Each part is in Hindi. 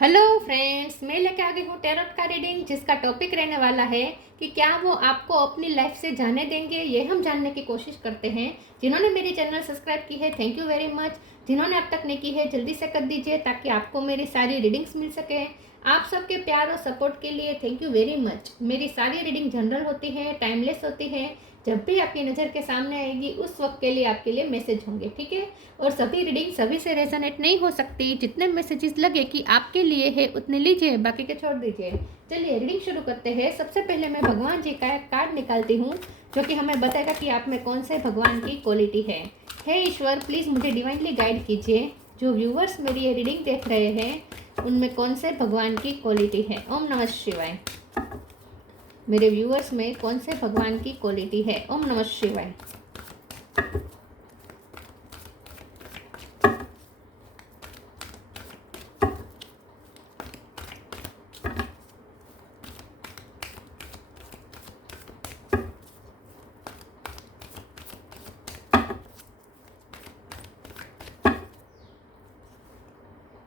हेलो फ्रेंड्स, मैं लेके आ गई हूँ टैरोट का रीडिंग, जिसका टॉपिक रहने वाला है कि क्या वो आपको अपनी लाइफ से जाने देंगे। ये हम जानने की कोशिश करते हैं। जिन्होंने मेरी चैनल सब्सक्राइब की है, थैंक यू वेरी मच। जिन्होंने अब तक नहीं की है, जल्दी से कर दीजिए ताकि आपको मेरी सारी रीडिंग्स मिल सके। आप सबके प्यार और सपोर्ट के लिए थैंक यू वेरी मच। मेरी सारी रीडिंग जनरल होती है, टाइमलेस होती है। जब भी आपकी नज़र के सामने आएगी उस वक्त के लिए आपके लिए मैसेज होंगे, ठीक है। और सभी रीडिंग सभी से रेजोनेट नहीं हो सकती। जितने मैसेजेस लगे कि आपके लिए है उतने लीजिए, बाकी के छोड़ दीजिए। चलिए रीडिंग शुरू करते हैं। सबसे पहले मैं भगवान जी का एक कार्ड निकालती हूँ, जो कि हमें बताएगा कि आप में कौन से भगवान की क्वालिटी है। हे ईश्वर, प्लीज़ मुझे डिवाइनली गाइड कीजिए। जो व्यूवर्स मेरी ये रीडिंग देख रहे हैं उनमें कौन से भगवान की क्वालिटी है। ओम नमः शिवाय। मेरे व्यूअर्स में कौन से भगवान की क्वालिटी है। ओम नमः शिवाय।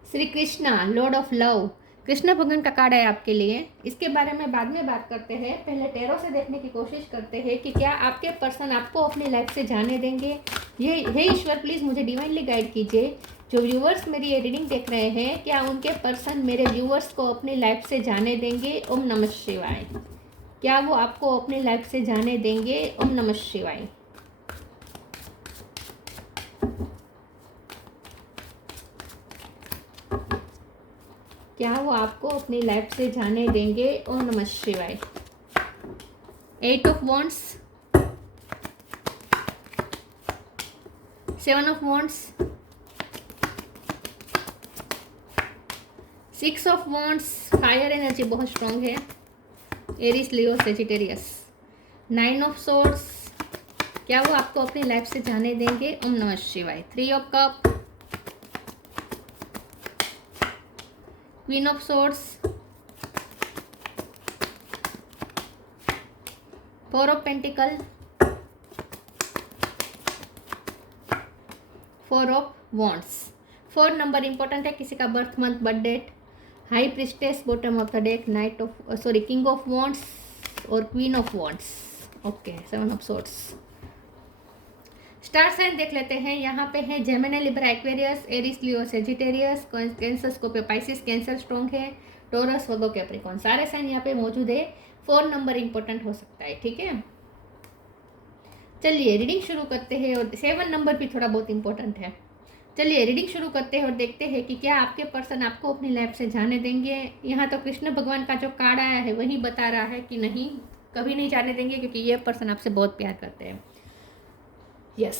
Shri Krishna, Lord of love, Krishna भगवान का कार्ड है आपके लिए। इसके बारे में बाद में बात करते हैं। पहले टैरो से देखने की कोशिश करते हैं कि क्या आपके पर्सन आपको अपनी लाइफ से जाने देंगे। ये हे ईश्वर, प्लीज़ मुझे डिवाइनली गाइड कीजिए। जो व्यूवर्स मेरी ये रीडिंग देख रहे हैं, क्या उनके पर्सन मेरे व्यूवर्स को अपनी लाइफ से जाने देंगे। ओम नमः शिवाय। क्या वो आपको अपनी लाइफ से जाने देंगे। ओम नमः शिवाय। क्या वो आपको अपनी लाइफ से जाने देंगे। ओम नमः शिवाय। 8 of wands, 7 of wands, 6 of wands. Fire energy बहुत स्ट्रांग है। Aries, Leo, Sagittarius. 9 of swords. क्या वो आपको अपनी लाइफ से जाने देंगे। ओम नमः शिवाय। 3 of cup, queen of swords, 4 of pentacle, 4 of wands. 4 number important है। किसी का birth month, birth date. High priestess, bottom of the deck, knight of king of wands और queen of wands. Okay, 7 of swords. Star sign देख लेते हैं। यहाँ पे है Gemini, Libra, Aquarius, Aries, Leo, Sagittarius, Cancer, Scorpio, Pisces. Cancer strong है। टोरस, वर्गो, कैप्रिकॉर्न, सारे साइन यहाँ पे मौजूद है। 4 नंबर इंपॉर्टेंट हो सकता है, ठीक है। चलिए रीडिंग शुरू करते हैं। और 7 नंबर भी थोड़ा बहुत इंपॉर्टेंट है। चलिए रीडिंग शुरू करते हैं और देखते हैं कि क्या आपके पर्सन आपको अपनी लाइफ से जाने देंगे। यहाँ तो कृष्ण भगवान का जो कार्ड आया है वही बता रहा है कि नहीं, कभी नहीं जाने देंगे, क्योंकि ये पर्सन आपसे बहुत प्यार करते हैं। यस,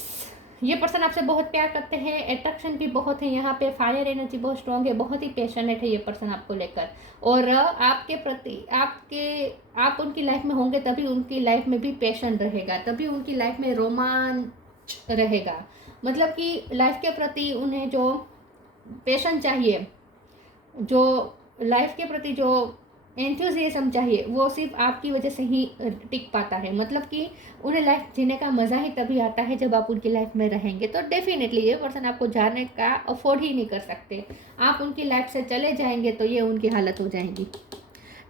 ये पर्सन आपसे बहुत प्यार करते हैं। अट्रैक्शन भी बहुत है यहाँ पे। फायर एनर्जी बहुत स्ट्रांग है। बहुत ही पैशनेट है ये पर्सन आपको लेकर। और आपके प्रति आप उनकी लाइफ में होंगे तभी उनकी लाइफ में भी पैशन रहेगा, तभी उनकी लाइफ में रोमांच रहेगा। मतलब कि लाइफ के प्रति उन्हें जो पैशन चाहिए, जो लाइफ के प्रति जो एंथुजियाज्म चाहिए, वो सिर्फ आपकी वजह से ही टिक पाता है। मतलब कि उन्हें लाइफ जीने का मज़ा ही तभी आता है जब आप उनकी लाइफ में रहेंगे। तो डेफिनेटली ये पर्सन आपको जाने का अफोर्ड ही नहीं कर सकते। आप उनकी लाइफ से चले जाएंगे तो ये उनकी हालत हो जाएगी।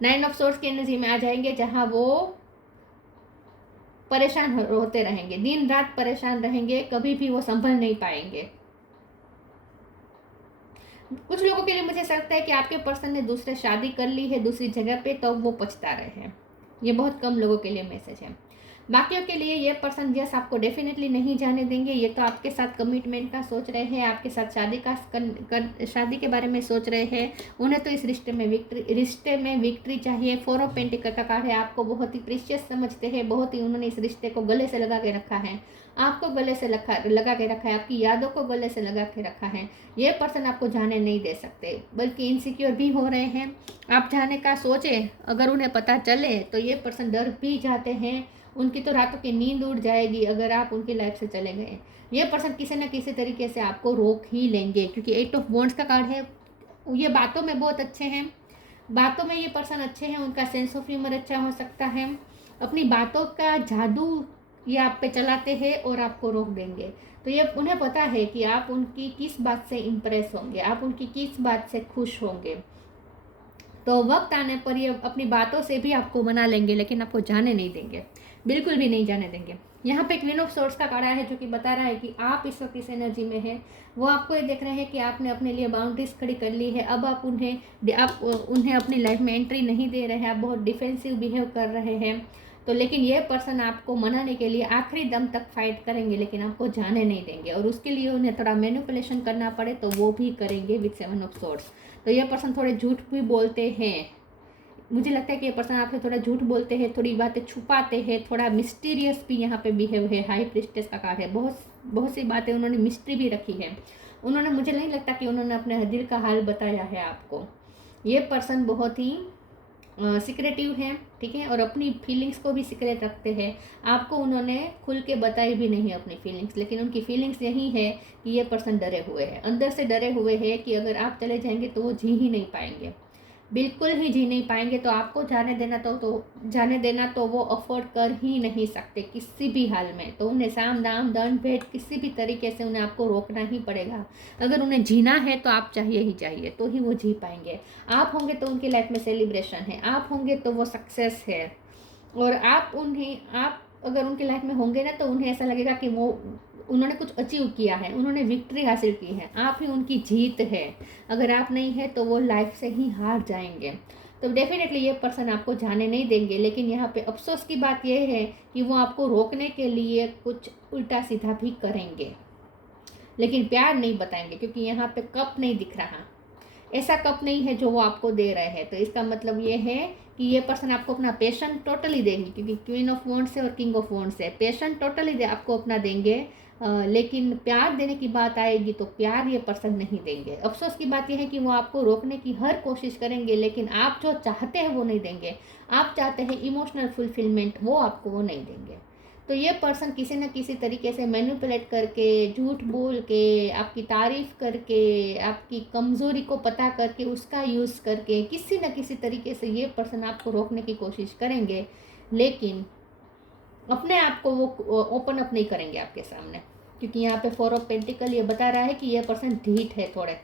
9 ऑफ सोर्स की एनर्जी में आ जाएंगे, जहाँ वो परेशान होते रहेंगे, दिन रात परेशान रहेंगे, कभी भी वो संभल नहीं पाएंगे। कुछ लोगों के लिए मुझे ऐसा लगता है कि आपके पर्सन ने दूसरे शादी कर ली है दूसरी जगह पे, तो वो पछता रहे हैं। ये बहुत कम लोगों के लिए मैसेज है। बाकियों के लिए ये पर्सन यस आपको डेफिनेटली नहीं जाने देंगे। ये तो आपके साथ कमिटमेंट का सोच रहे हैं, आपके साथ शादी के बारे में सोच रहे हैं। उन्हें तो इस रिश्ते में विक्ट्री चाहिए। 4 ऑफ पेंटिकल का कार्ड है। आपको बहुत ही प्रीशियस समझते हैं, बहुत ही उन्होंने इस रिश्ते को गले से लगा के रखा है। आपको गले से लगा के रखा है, आपकी यादों को गले से लगा के रखा है। ये पर्सन आपको जाने नहीं दे सकते, बल्कि इनसिक्योर भी हो रहे हैं। आप जाने का सोचें, अगर उन्हें पता चले तो ये पर्सन डर भी जाते हैं। उनकी तो रातों की नींद उड़ जाएगी अगर आप उनकी लाइफ से चले गए। ये पर्सन किसी न किसी तरीके से आपको रोक ही लेंगे, क्योंकि 8 ऑफ वॉन्ड्स का कार्ड है। ये बातों में बहुत अच्छे हैं, बातों में ये पर्सन अच्छे हैं। उनका सेंस ऑफ ह्यूमर अच्छा हो सकता है। अपनी बातों का जादू ये आप पे चलाते हैं और आपको रोक देंगे। तो ये उन्हें पता है कि आप उनकी किस बात से इम्प्रेस होंगे, आप उनकी किस बात से खुश होंगे। तो वक्त आने पर ये अपनी बातों से भी आपको मना लेंगे, लेकिन आपको जाने नहीं देंगे, बिल्कुल भी नहीं जाने देंगे। यहाँ पे क्वीन ऑफ सोर्ड्स का कार्ड है जो कि बता रहा है कि आप इस वक्त इस एनर्जी में हैं। वो आपको ये देख रहे हैं कि आपने अपने लिए बाउंड्रीज खड़ी कर ली है। अब आप उन्हें अपनी लाइफ में एंट्री नहीं दे रहे हैं, आप बहुत डिफेंसिव बिहेव कर रहे हैं। तो लेकिन ये पर्सन आपको मनाने के लिए आखिरी दम तक फाइट करेंगे, लेकिन आपको जाने नहीं देंगे, और उसके लिए उन्हें थोड़ा मैनिपुलेशन करना पड़े तो वो भी करेंगे विद 7 ऑफ सोर्ड्स। तो ये पर्सन थोड़े झूठ भी बोलते हैं। मुझे लगता है कि ये पर्सन आपसे थोड़ा झूठ बोलते हैं, थोड़ी बातें छुपाते हैं, थोड़ा मिस्टीरियस भी यहाँ पे बिहेव है। हाई प्रिस्टेस का कार्ड है, बहुत सी बातें उन्होंने मिस्ट्री भी रखी है। उन्होंने, मुझे नहीं लगता कि उन्होंने अपने दिल का हाल बताया है आपको। ये पर्सन बहुत ही सिक्रेटिव है, ठीक है, और अपनी फीलिंग्स को भी सीक्रेट रखते हैं। आपको उन्होंने खुल के बताई भी नहीं अपनी फीलिंग्स, लेकिन उनकी फीलिंग्स यही है कि ये पर्सन डरे हुए हैं, अंदर से डरे हुए हैं कि अगर आप चले जाएंगे तो वो जी ही नहीं पाएंगे, बिल्कुल ही जी नहीं पाएंगे। तो आपको जाने देना तो वो अफोर्ड कर ही नहीं सकते किसी भी हाल में। तो उन्हें साम दाम दंड भेंट किसी भी तरीके से उन्हें आपको रोकना ही पड़ेगा। अगर उन्हें जीना है तो आप चाहिए ही चाहिए, तो ही वो जी पाएंगे। आप होंगे तो उनकी लाइफ में सेलिब्रेशन है, आप होंगे तो वो सक्सेस है, और आप अगर उनकी लाइफ में होंगे ना तो उन्हें ऐसा लगेगा कि वो उन्होंने कुछ अचीव किया है, उन्होंने विक्ट्री हासिल की है, आप ही उनकी जीत है। अगर आप नहीं है तो वो लाइफ से ही हार जाएंगे। तो डेफिनेटली ये पर्सन आपको जाने नहीं देंगे, लेकिन यहाँ पे अफसोस की बात यह है कि वो आपको रोकने के लिए कुछ उल्टा सीधा भी करेंगे, लेकिन प्यार नहीं बताएंगे, क्योंकि यहाँ पे कप नहीं दिख रहा, ऐसा कप नहीं है जो वो आपको दे रहे हैं। तो इसका मतलब ये है कि ये पर्सन आपको अपना पैशन टोटली देंगे, क्योंकि क्वीन ऑफ वॉन्ड्स है और किंग ऑफ वॉन्ड्स है। पैशन टोटली आपको अपना देंगे, लेकिन प्यार देने की बात आएगी तो प्यार ये पर्सन नहीं देंगे। अफसोस की बात यह है कि वो आपको रोकने की हर कोशिश करेंगे, लेकिन आप जो चाहते हैं वो नहीं देंगे। आप चाहते हैं इमोशनल फुलफिलमेंट, वो आपको वो नहीं देंगे। तो ये पर्सन किसी न किसी तरीके से मैनिपुलेट करके, झूठ बोल के, आपकी तारीफ करके, आपकी कमज़ोरी को पता करके, उसका यूज़ करके, किसी न किसी तरीके से ये पर्सन आपको रोकने की कोशिश करेंगे, लेकिन अपने आप को वो ओपन अप नहीं करेंगे आपके सामने। क्योंकि यहाँ पे 4 ऑफ पेंटिकल ये बता रहा है कि ये पर्सन ढीठ है, थोड़े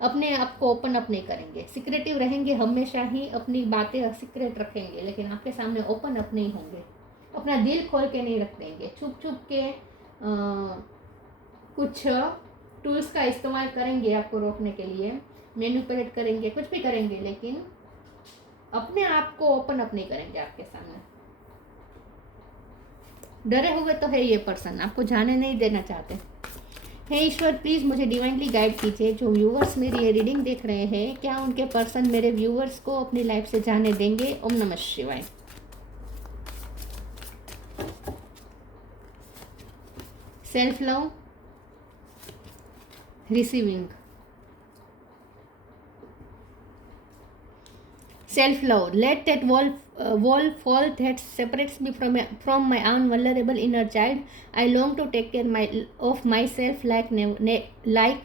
अपने आप को ओपन अप नहीं करेंगे, सिक्रेटिव रहेंगे, हमेशा ही अपनी बातें सीक्रेट रखेंगे, लेकिन आपके सामने ओपन अप नहीं होंगे, अपना दिल खोल के नहीं रख देंगे। छुप छुप के कुछ टूल्स का इस्तेमाल करेंगे आपको रोकने के लिए, मैनिपुलेट करेंगे, कुछ भी करेंगे, लेकिन अपने आप को ओपन अप नहीं करेंगे आपके सामने। डरे हुए तो है ये पर्सन, आपको जाने नहीं देना चाहते। हे ईश्वर, प्लीज़ मुझे डिवाइनली गाइड कीजिए। जो व्यूअर्स मेरी ये रीडिंग देख रहे हैं, क्या उनके पर्सन मेरे व्यूअर्स को अपनी लाइफ से जाने देंगे? ओम नमः शिवाय। Self love, receiving, self love. Let that wall fall that separates me from my own vulnerable inner child. I long to take care of myself like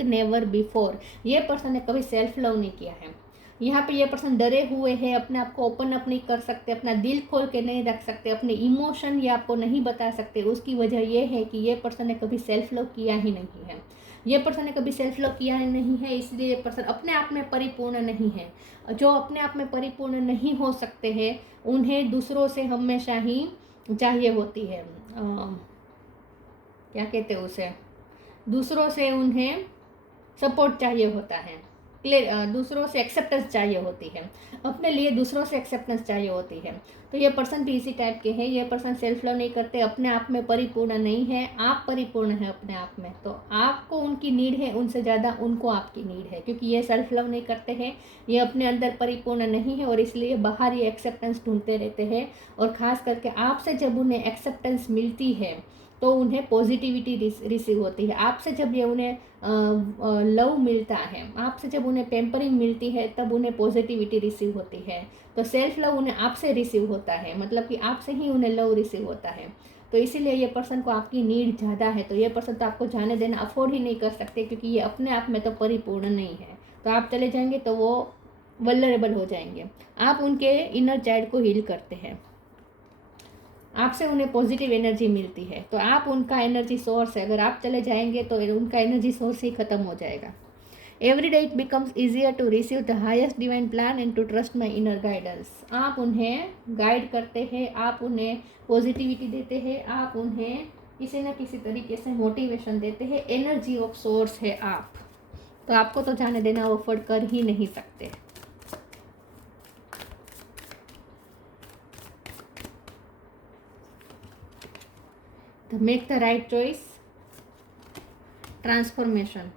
never before. ये पर्सन ने कभी सेल्फ लव नहीं किया है। यहाँ पे ये पर्सन डरे हुए हैं, अपने आप को ओपन अप नहीं कर सकते, अपना दिल खोल के नहीं रख सकते, अपने इमोशन ये आपको नहीं बता सकते। उसकी वजह यह है कि ये पर्सन ने कभी सेल्फ लव किया ही नहीं है। ये पर्सन ने कभी सेल्फ लव किया नहीं है, इसलिए ये पर्सन अपने आप में परिपूर्ण नहीं है। जो अपने आप में परिपूर्ण नहीं हो सकते हैं, उन्हें दूसरों से हमेशा ही चाहिए होती है, क्या कहते हैं उसे, दूसरों से उन्हें सपोर्ट चाहिए होता है, दूसरों से एक्सेप्टेंस चाहिए होती है, अपने लिए दूसरों से एक्सेप्टेंस चाहिए होती है। तो ये पर्सन भी इसी टाइप के हैं। ये पर्सन सेल्फ लव नहीं करते, अपने आप में परिपूर्ण नहीं है। आप परिपूर्ण हैं अपने आप में, तो आपको उनकी नीड है, उनसे ज़्यादा उनको आपकी नीड है, क्योंकि ये सेल्फ लव नहीं करते हैं, ये अपने अंदर परिपूर्ण नहीं है, और इसलिए बाहर ये एक्सेप्टेंस ढूंढते रहते हैं। और ख़ास करके आपसे जब उन्हें एक्सेप्टेंस मिलती है तो उन्हें पॉजिटिविटी रिसीव होती है। आपसे जब ये उन्हें लव मिलता है, आपसे जब उन्हें पेम्परिंग मिलती है, तब उन्हें पॉजिटिविटी रिसीव होती है। तो सेल्फ लव उन्हें आपसे रिसीव होता है, मतलब कि आपसे ही उन्हें लव रिसीव होता है। तो इसीलिए ये पर्सन को आपकी नीड ज़्यादा है। तो ये पर्सन तो आपको जाने देना अफोर्ड ही नहीं कर सकते, क्योंकि ये अपने आप में तो परिपूर्ण नहीं है। तो आप चले जाएंगे तो वो वल्नरेबल हो जाएंगे। आप उनके इनर चाइल्ड को हील करते हैं, आपसे उन्हें पॉजिटिव एनर्जी मिलती है, तो आप उनका एनर्जी सोर्स है। अगर आप चले जाएंगे तो उनका एनर्जी सोर्स ही ख़त्म हो जाएगा। Every day it becomes easier to receive the highest divine plan and to trust my inner guidance. आप उन्हें गाइड करते हैं, आप उन्हें पॉजिटिविटी देते हैं, आप उन्हें किसी न किसी तरीके से मोटिवेशन देते हैं। एनर्जी ऑफ सोर्स है आप, तो आपको तो जाने देना अफोर्ड कर ही नहीं सकते। तो make the right choice, transformation.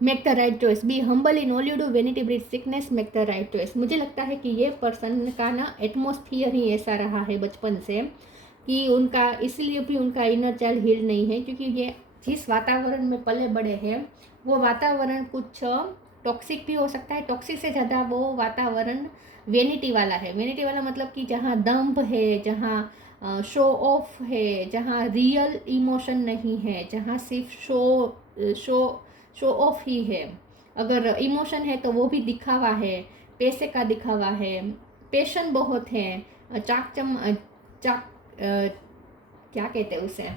Make the right choice, be humble in all you do, vanity breed sickness, make the right choice. मुझे लगता है कि ये पर्सन का ना एटमॉस्फियर ही ऐसा रहा है बचपन से कि उनका, इसलिए भी उनका इनर चाइल्ड हील नहीं है, क्योंकि ये जिस वातावरण में पले बड़े हैं वो वातावरण कुछ टॉक्सिक भी हो सकता है। टॉक्सिक से ज़्यादा वो वातावरण वेनिटी वाला है। वेनिटी वाला मतलब कि जहाँ दम्भ है, जहाँ शो ऑफ है, जहाँ रियल इमोशन नहीं है, जहाँ सिर्फ शो शो ऑफ ही है। अगर इमोशन है तो वो भी दिखावा है, पैसे का दिखावा है, पैशन बहुत है, चाक क्या कहते हैं उसे,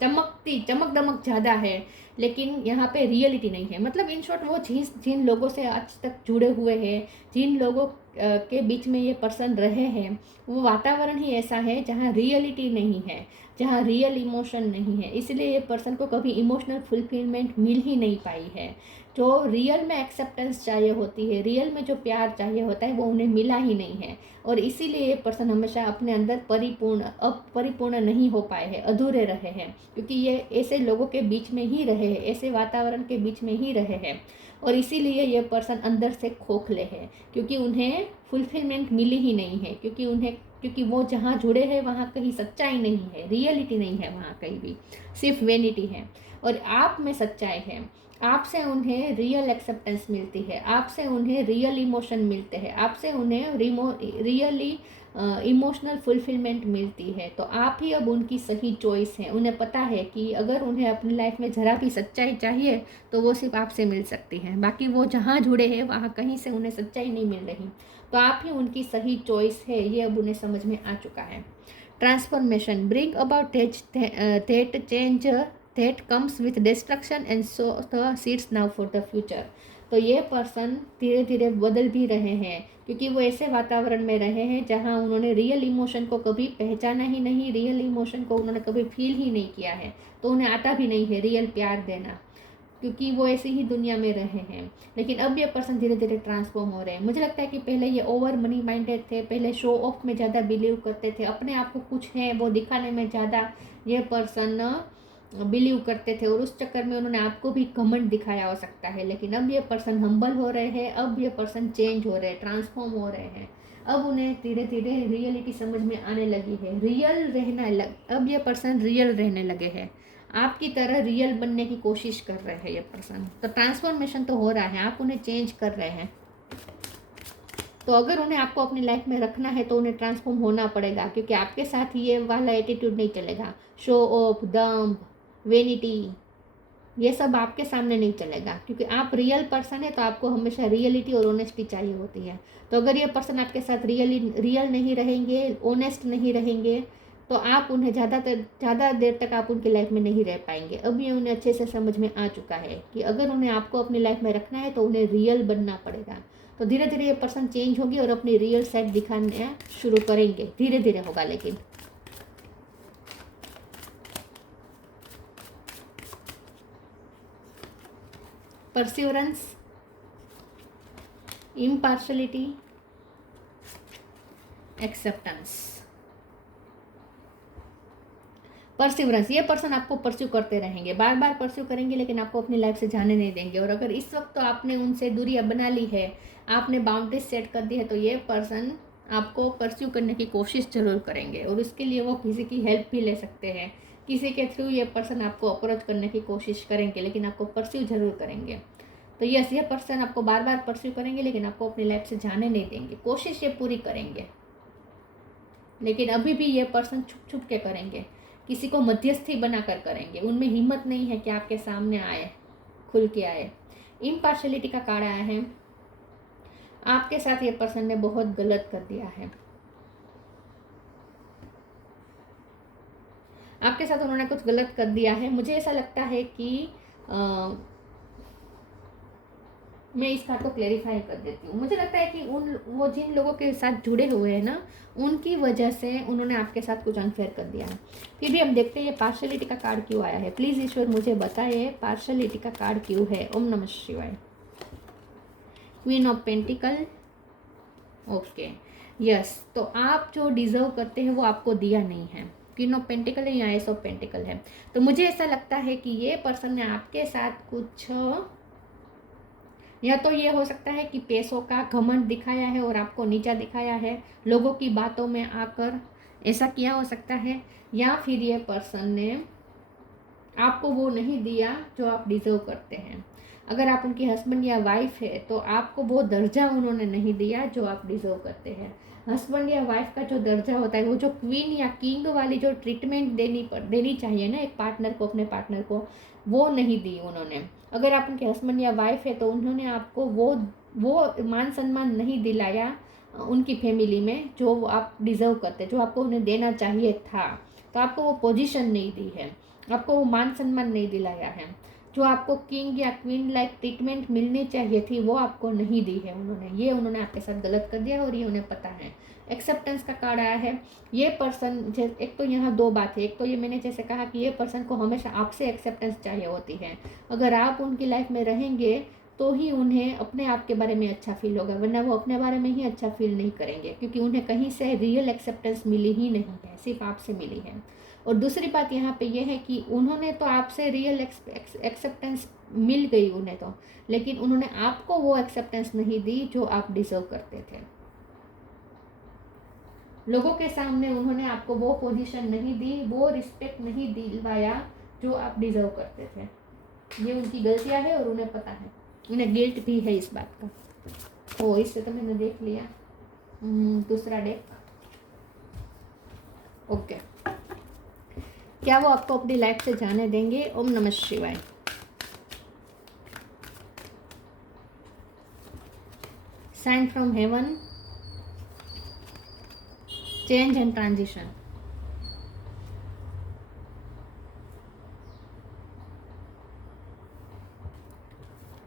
चमक दमक ज़्यादा है, लेकिन यहाँ पे रियलिटी नहीं है। मतलब इन शॉर्ट वो जिन लोगों से आज तक जुड़े हुए हैं, जिन लोगों के बीच में ये पर्सन रहे हैं, वो वातावरण ही ऐसा है जहाँ रियलिटी नहीं है, जहाँ रियल इमोशन नहीं है। इसलिए ये पर्सन को कभी इमोशनल फुलफिलमेंट मिल ही नहीं पाई है। जो रियल में एक्सेप्टेंस चाहिए होती है, रियल में जो प्यार चाहिए होता है, वो उन्हें मिला ही नहीं है। और इसीलिए ये पर्सन हमेशा अपने अंदर परिपूर्ण नहीं हो पाए हैं, अधूरे रहे हैं, क्योंकि ये ऐसे लोगों के बीच में ही रहे हैं, ऐसे वातावरण के बीच में ही रहे हैं। और इसीलिए ये पर्सन अंदर से खोखले हैं, क्योंकि उन्हें फुलफिलमेंट मिली ही नहीं है, क्योंकि वो जहाँ जुड़े हैं वहाँ कहीं सच्चाई नहीं है, रियलिटी नहीं है वहाँ कहीं भी, सिर्फ वेनिटी है। और आप में सच्चाई है, आपसे उन्हें रियल एक्सेप्टेंस मिलती है, आपसे उन्हें रियल इमोशन मिलते हैं, आपसे उन्हें रियली इमोशनल फुलफिलमेंट मिलती है। तो आप ही अब उनकी सही चॉइस हैं। उन्हें पता है कि अगर उन्हें अपनी लाइफ में ज़रा भी सच्चाई चाहिए तो वो सिर्फ आपसे मिल सकती है, बाकी वो जहाँ जुड़े हैं वहाँ कहीं से उन्हें सच्चाई नहीं मिल रही। तो आप ही उनकी सही चॉइस है, ये अब उन्हें समझ में आ चुका है। Transformation, bring about that change that comes with destruction and so the seeds now for the future. तो ये पर्सन धीरे धीरे बदल भी रहे हैं, क्योंकि वो ऐसे वातावरण में रहे हैं जहाँ उन्होंने रियल इमोशन को कभी पहचाना ही नहीं, रियल इमोशन को उन्होंने कभी फील ही नहीं किया है, तो उन्हें आता भी नहीं है रियल प्यार देना, क्योंकि वो ऐसी ही दुनिया में रहे हैं। लेकिन अब ये पर्सन धीरे धीरे ट्रांसफॉर्म हो रहे हैं। मुझे लगता है कि पहले ये ओवर मनी माइंडेड थे, पहले शो ऑफ में ज़्यादा बिलीव करते थे, अपने आप को कुछ है वो दिखाने में ज़्यादा ये पर्सन बिलीव करते थे, और उस चक्कर में उन्होंने आपको भी घमंड दिखाया हो सकता है। लेकिन अब ये पर्सन हम्बल हो रहे हैं, अब ये पर्सन चेंज हो रहे हैं, ट्रांसफॉर्म हो रहे हैं। अब उन्हें धीरे धीरे रियलिटी समझ में आने लगी है, अब ये पर्सन रियल रहने लगे हैं, आपकी तरह रियल बनने की कोशिश कर रहे हैं ये पर्सन। तो ट्रांसफॉर्मेशन तो हो रहा है, आप उन्हें चेंज कर रहे हैं। तो अगर उन्हें आपको अपनी लाइफ में रखना है तो उन्हें ट्रांसफॉर्म होना पड़ेगा, क्योंकि आपके साथ ये वाला एटीट्यूड नहीं चलेगा। शो ऑफ, दम्भ, वेनिटी, ये सब आपके सामने नहीं चलेगा, क्योंकि आप रियल पर्सन है, तो आपको हमेशा रियलिटी और ऑनेस्टी चाहिए होती है। तो अगर ये पर्सन आपके साथ रियल नहीं रहेंगे, ऑनेस्ट नहीं रहेंगे, तो आप उन्हें ज़्यादा देर तक आप उनकी लाइफ में नहीं रह पाएंगे। अब ये उन्हें अच्छे से समझ में आ चुका है कि अगर उन्हें आपको अपनी लाइफ में रखना है तो उन्हें रियल बनना पड़ेगा। तो धीरे धीरे ये पर्सन चेंज होगी और अपनी रियल साइड दिखाना शुरू करेंगे, धीरे धीरे होगा। लेकिन परसिवरेंस, इम्पार्शलिटी, एक्सेप्टेंस। परसिवरेंस, ये पर्सन आपको परस्यू करते रहेंगे, बार बार परस्यू करेंगे, लेकिन आपको अपनी लाइफ से जाने नहीं देंगे। और अगर इस वक्त तो आपने उनसे दूरियां बना ली है, आपने बाउंड्रीज सेट कर दी है, तो ये पर्सन आपको परस्यू करने की कोशिश जरूर करेंगे, और उसके लिए वो किसी की हेल्प भी ले सकते हैं। किसी के थ्रू ये पर्सन आपको अप्रोच करने की कोशिश करेंगे, लेकिन आपको परस्यू जरूर करेंगे। तो यस, ये पर्सन आपको बार बार परस्यू करेंगे, लेकिन आपको अपनी लाइफ से जाने नहीं देंगे। कोशिश ये पूरी करेंगे, लेकिन अभी भी ये पर्सन छुप छुप के करेंगे, किसी को मध्यस्थी बनाकर करेंगे। उनमें हिम्मत नहीं है कि आपके सामने आए, खुल के आए। इम्पार्शलिटी का कार्ड आया है, आपके साथ ये पर्सन ने बहुत गलत कर दिया है। आपके साथ उन्होंने कुछ गलत कर दिया है। मुझे ऐसा लगता है कि मैं इस बात को क्लेरिफाई कर देती हूँ। मुझे लगता है कि वो जिन लोगों के साथ जुड़े हुए हैं ना, उनकी वजह से उन्होंने आपके साथ कुछ अनफेयर कर दिया है। फिर भी हम देखते हैं ये पार्शलिटी का कार्ड क्यों आया है। प्लीज़ ईश्वर मुझे बताइए पार्शलिटी का कार्ड क्यों है। ओम नमः शिवाय। Queen of pentacle, okay yes. तो आप जो डिजर्व करते हैं वो आपको दिया नहीं है। क्वीन ऑफ पेंटिकल है या एस ऑफ पेंटिकल है। तो मुझे ऐसा लगता है कि ये पर्सन ने आपके साथ कुछ, या तो ये हो सकता है कि पैसों का घमंड दिखाया है और आपको नीचा दिखाया है, लोगों की बातों में आकर ऐसा किया हो सकता है, या फिर ये पर्सन ने आपको वो नहीं दिया जो आप डिजर्व करते हैं। अगर आप उनकी हस्बैंड या वाइफ है तो आपको वो दर्जा उन्होंने नहीं दिया जो आप डिजर्व करते हैं। हस्बैंड या वाइफ का जो दर्जा होता है, वो जो क्वीन या किंग वाली जो ट्रीटमेंट देनी चाहिए ना एक पार्टनर को, अपने पार्टनर को, वो नहीं दी उन्होंने। अगर आप उनके हस्बैंड या वाइफ है तो उन्होंने आपको वो मान सम्मान नहीं दिलाया उनकी फैमिली में जो आप डिजर्व करते, जो आपको उन्हें देना चाहिए था। तो आपको वो पोजीशन नहीं दी है, आपको वो मान सम्मान नहीं दिलाया है। जो आपको किंग या क्वीन लाइक ट्रीटमेंट मिलनी चाहिए थी वो आपको नहीं दी है उन्होंने। ये उन्होंने आपके साथ गलत कर दिया और ये उन्हें पता है। एक्सेप्टेंस का कार्ड आया है। ये पर्सन, एक तो यहाँ दो बात है। एक तो ये मैंने जैसे कहा कि ये पर्सन को हमेशा आपसे एक्सेप्टेंस चाहिए होती है। अगर आप उनकी लाइफ में रहेंगे तो ही उन्हें अपने आप के बारे में अच्छा फील होगा, वरना वो अपने बारे में ही अच्छा फील नहीं करेंगे, क्योंकि उन्हें कहीं से रियल एक्सेप्टेंस मिली ही नहीं है, सिर्फ आपसे मिली है। और दूसरी बात यहाँ पे ये है कि उन्होंने तो आपसे रियल एक्सेप्टेंस मिल गई उन्हें तो, लेकिन उन्होंने आपको वो एक्सेप्टेंस नहीं दी जो आप डिजर्व करते थे। लोगों के सामने उन्होंने आपको वो पोजीशन नहीं दी, वो रिस्पेक्ट नहीं दिलवाया जो आप डिजर्व करते थे। ये उनकी गलतियां है और उन्हें पता है, उन्हें गिल्ट भी है इस बात का। ओ, इससे तो मैंने देख लिया। दूसरा डेक, ओके। क्या वो आपको अपनी लाइफ से जाने देंगे? ओम नमः शिवाय। Sign from heaven, change and transition.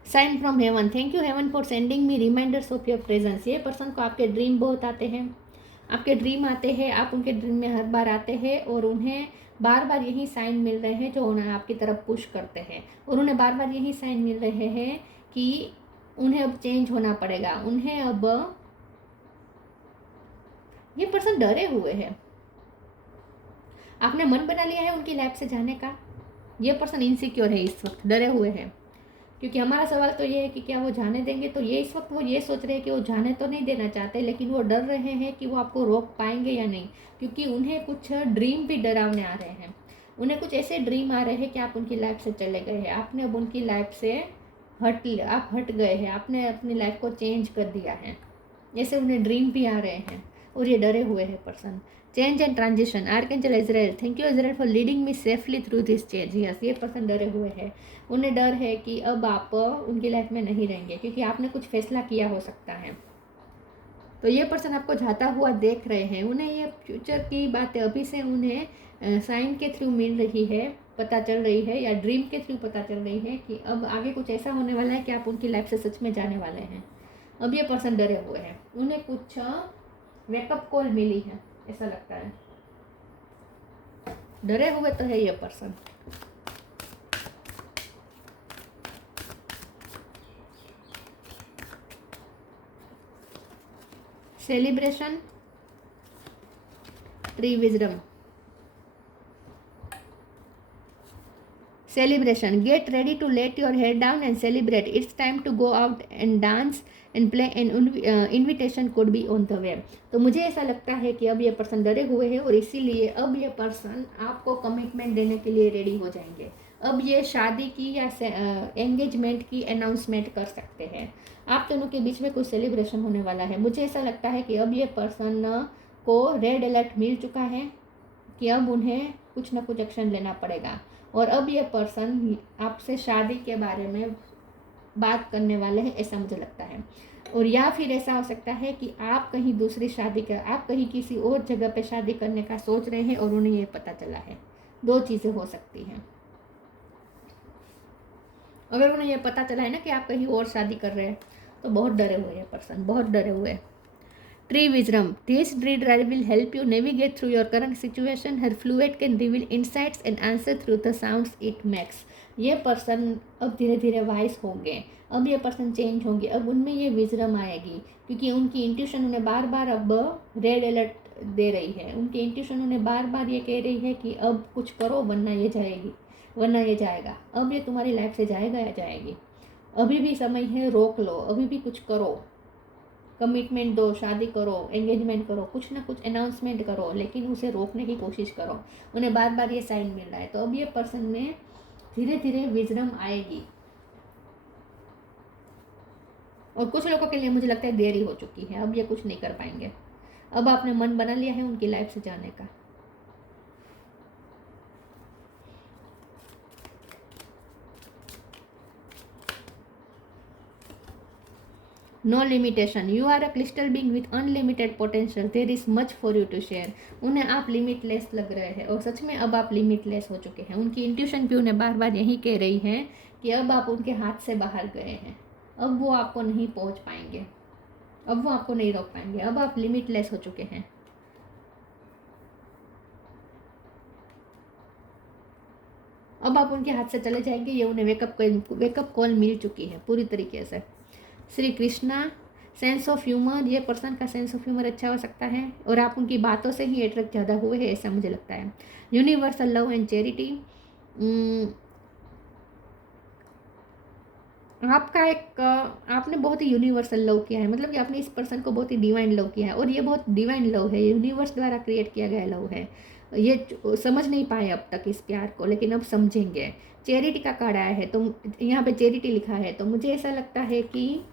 Sign from heaven, thank you heaven for sending me reminders of your presence. ये पर्सन को आपके ड्रीम बहुत आते हैं, आपके ड्रीम आते हैं, आप उनके ड्रीम में हर बार आते हैं और उन्हें बार बार यही साइन मिल रहे हैं जो उन्हें आपकी तरफ पुश करते हैं। और उन्हें बार बार यही साइन मिल रहे हैं कि उन्हें अब चेंज होना पड़ेगा, उन्हें अब, ये पर्सन डरे हुए हैं। आपने मन बना लिया है उनकी लाइफ से जाने का। ये पर्सन इनसिक्योर है इस वक्त, डरे हुए हैं। क्योंकि हमारा सवाल तो ये है कि क्या वो जाने देंगे, तो ये इस वक्त वो ये सोच रहे हैं कि वो जाने तो नहीं देना चाहते, लेकिन वो डर रहे हैं कि वो आपको रोक पाएंगे या नहीं। क्योंकि उन्हें कुछ ड्रीम भी डरावने आ रहे हैं। उन्हें कुछ ऐसे ड्रीम आ रहे हैं कि आप उनकी लाइफ से चले गए हैं, आपने अब उनकी लाइफ से आप हट गए हैं, आपने अपनी लाइफ को चेंज कर दिया है, ऐसे उन्हें ड्रीम भी आ रहे हैं और ये डरे हुए हैं person. Change and transition, archangel Israel, thank you Israel for leading me safely through this change. Yes, ये पर्सन डरे हुए हैं। उन्हें डर है कि अब आप उनकी लाइफ में नहीं रहेंगे क्योंकि आपने कुछ फैसला किया हो सकता है। तो ये पर्सन आपको जाता हुआ देख रहे हैं। उन्हें ये फ्यूचर की बातें अभी से उन्हें साइन के थ्रू मिल रही है, पता चल रही है, या ड्रीम के थ्रू पता चल रही है कि अब आगे कुछ ऐसा होने वाला है कि आप उनकी लाइफ से सच में जाने वाले हैं। अब ये पर्सन डरे हुए हैं, उन्हें कुछ वेकअप कॉल मिली है ऐसा लगता है। डरे हुए तो है ये person. Celebration, tree wisdom, celebration, get ready to let your head down and celebrate, it's time to go out and dance and play, and invitation could be on the way। तो मुझे ऐसा लगता है कि अब ये पर्सन डरे हुए हैं और इसीलिए अब ये पर्सन आपको कमिटमेंट देने के लिए रेडी हो जाएंगे। अब ये शादी की या एंगेजमेंट की अनाउंसमेंट कर सकते हैं। आप दोनों के बीच में कुछ सेलिब्रेशन होने वाला है। मुझे ऐसा लगता है कि अब ये पर्सन को रेड अलर्ट मिल चुका है कि अब उन्हें कुछ ना कुछ एक्शन लेना पड़ेगा और अब ये पर्सन आपसे शादी के बारे में बात करने वाले हैं, ऐसा मुझे लगता है। और या फिर ऐसा हो सकता है कि आप कहीं दूसरी शादी कर, आप कहीं किसी और जगह पे शादी करने का सोच रहे हैं और उन्हें ये पता चला है। दो चीज़ें हो सकती हैं। अगर उन्हें यह पता चला है ना कि आप कहीं और शादी कर रहे हैं तो बहुत डरे हुए हैं पर्सन, बहुत डरे हुए हैं। Tree wisdom, this tree drive will help you navigate through your current situation, her fluid can reveal insights and answer through the sounds it makes. ये पर्सन अब धीरे धीरे वाइस होंगे, अब ये पर्सन चेंज होंगे, अब उनमें ये विजडम आएगी क्योंकि उनकी इंट्यूशन उन्हें बार बार अब रेड अलर्ट दे रही है। उनकी इंट्यूशन उन्हें बार बार ये कह रही है कि अब कुछ करो वरना ये जाएगी, वरना ये जाएगा। अब ये तुम्हारी लाइफ से जाएगा या जाएगी, अभी भी समय है, रोक लो, अभी भी कुछ करो, कमिटमेंट दो, शादी करो, एंगेजमेंट करो, कुछ ना कुछ अनाउंसमेंट करो, लेकिन उसे रोकने की कोशिश करो। उन्हें बार बार ये साइन मिल रहा है। तो अब ये पर्सन में धीरे धीरे विजडम आएगी। और कुछ लोगों के लिए मुझे लगता है देरी हो चुकी है, अब ये कुछ नहीं कर पाएंगे। अब आपने मन बना लिया है उनकी लाइफ से जाने का। No limitation, you are a crystal being with unlimited potential, there is much for you to share. उन्हें आप लिमिटलेस लग रहे हैं और सच में अब आप लिमिटलेस हो चुके हैं। उनकी इंट्यूशन भी उन्हें बार बार यही कह रही है कि अब आप उनके हाथ से बाहर गए हैं, अब वो आपको नहीं पहुंच पाएंगे, अब वो आपको नहीं रोक पाएंगे, अब आप लिमिटलेस हो चुके हैं। अब आप उनके हाथ से चले जाएंगे, ये उन्हें वेकअप कॉल मिल चुकी है पूरी तरीके से। Shri Krishna, sense of humour, ये पर्सन का सेंस ऑफ ह्यूमर अच्छा हो सकता है और आप उनकी बातों से ही अट्रैक्ट ज़्यादा हुए हैं, ऐसा मुझे लगता है। यूनिवर्सल लव एंड चैरिटी, आपका एक आपने बहुत ही यूनिवर्सल लव किया है, मतलब कि आपने इस पर्सन को बहुत ही डिवाइन लव किया है और ये बहुत डिवाइन लव है, यूनिवर्स द्वारा क्रिएट किया गया लव है। ये समझ नहीं पाए अब तक इस प्यार को, लेकिन अब समझेंगे। चैरिटी का कार्ड आया है तो यहाँ पे चैरिटी लिखा है, तो मुझे ऐसा लगता है कि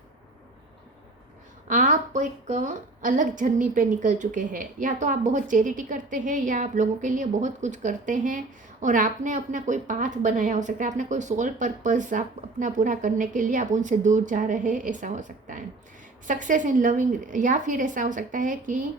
आप एक अलग जर्नी पे निकल चुके हैं। या तो आप बहुत चैरिटी करते हैं या आप लोगों के लिए बहुत कुछ करते हैं और आपने अपना कोई पाथ बनाया हो सकता है, आपने कोई सोल पर्पस आप अपना पूरा करने के लिए आप उनसे दूर जा रहे हैं, ऐसा हो सकता है। सक्सेस इन लविंग, या फिर ऐसा हो सकता है कि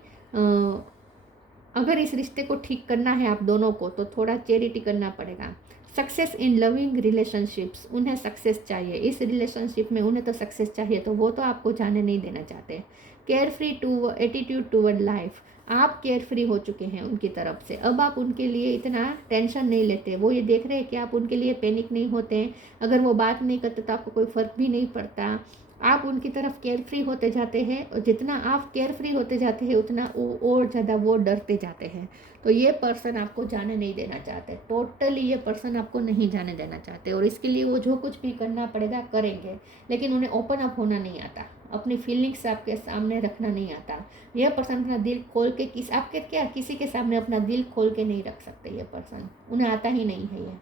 अगर इस रिश्ते को ठीक करना है आप दोनों को तो थोड़ा चैरिटी करना पड़ेगा। सक्सेस इन लविंग रिलेशनशिप्स, उन्हें सक्सेस चाहिए इस रिलेशनशिप में, उन्हें तो सक्सेस चाहिए, तो वो तो आपको जाने नहीं देना चाहते। Carefree to attitude toward life, आप केयर फ्री हो चुके हैं उनकी तरफ से, अब आप उनके लिए इतना टेंशन नहीं लेते। वो ये देख रहे हैं कि आप उनके लिए पैनिक नहीं होते, अगर वो बात नहीं करते तो आपको कोई फ़र्क भी नहीं पड़ता। आप उनकी तरफ केयर फ्री होते जाते हैं और जितना आप केयर फ्री होते जाते हैं उतना और ज़्यादा वो डरते जाते हैं। तो ये पर्सन आपको जाने नहीं देना चाहते, टोटली ये पर्सन आपको नहीं जाने देना चाहते और इसके लिए वो जो कुछ भी करना पड़ेगा करेंगे, लेकिन उन्हें ओपन अप होना नहीं आता, अपनी फीलिंग्स आपके सामने रखना नहीं आता। यह पर्सन अपना दिल खोल के आपके क्या किसी के सामने अपना दिल खोल के नहीं रख सकते। ये पर्सन, उन्हें आता ही नहीं है,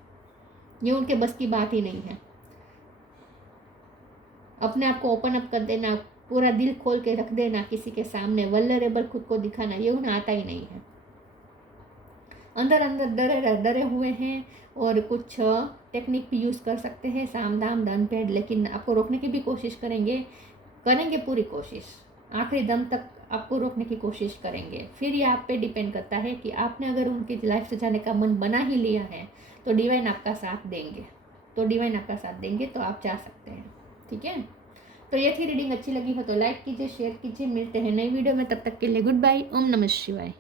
ये उनके बस की बात ही नहीं है। अपने आप को ओपन अप कर देना, पूरा दिल खोल के रख देना किसी के सामने, वल्नरेबल खुद को दिखाना, ये उन्हें आता ही नहीं है। अंदर अंदर डरे हुए हैं और कुछ टेक्निक भी यूज़ कर सकते हैं, साम दाम दंड भेद, लेकिन आपको रोकने की भी कोशिश करेंगे पूरी कोशिश, आखिरी दम तक आपको रोकने की कोशिश करेंगे। फिर ये आप पे डिपेंड करता है कि आपने अगर उनकी लाइफ से जाने का मन बना ही लिया है तो डिवाइन आपका साथ देंगे, तो आप जा सकते हैं। ठीक है, तो ये थी रीडिंग। अच्छी लगी हो तो लाइक कीजिए, शेयर कीजिए। मिलते हैं नई वीडियो में, तब तक के लिए गुड बाय। ओम नमः शिवाय।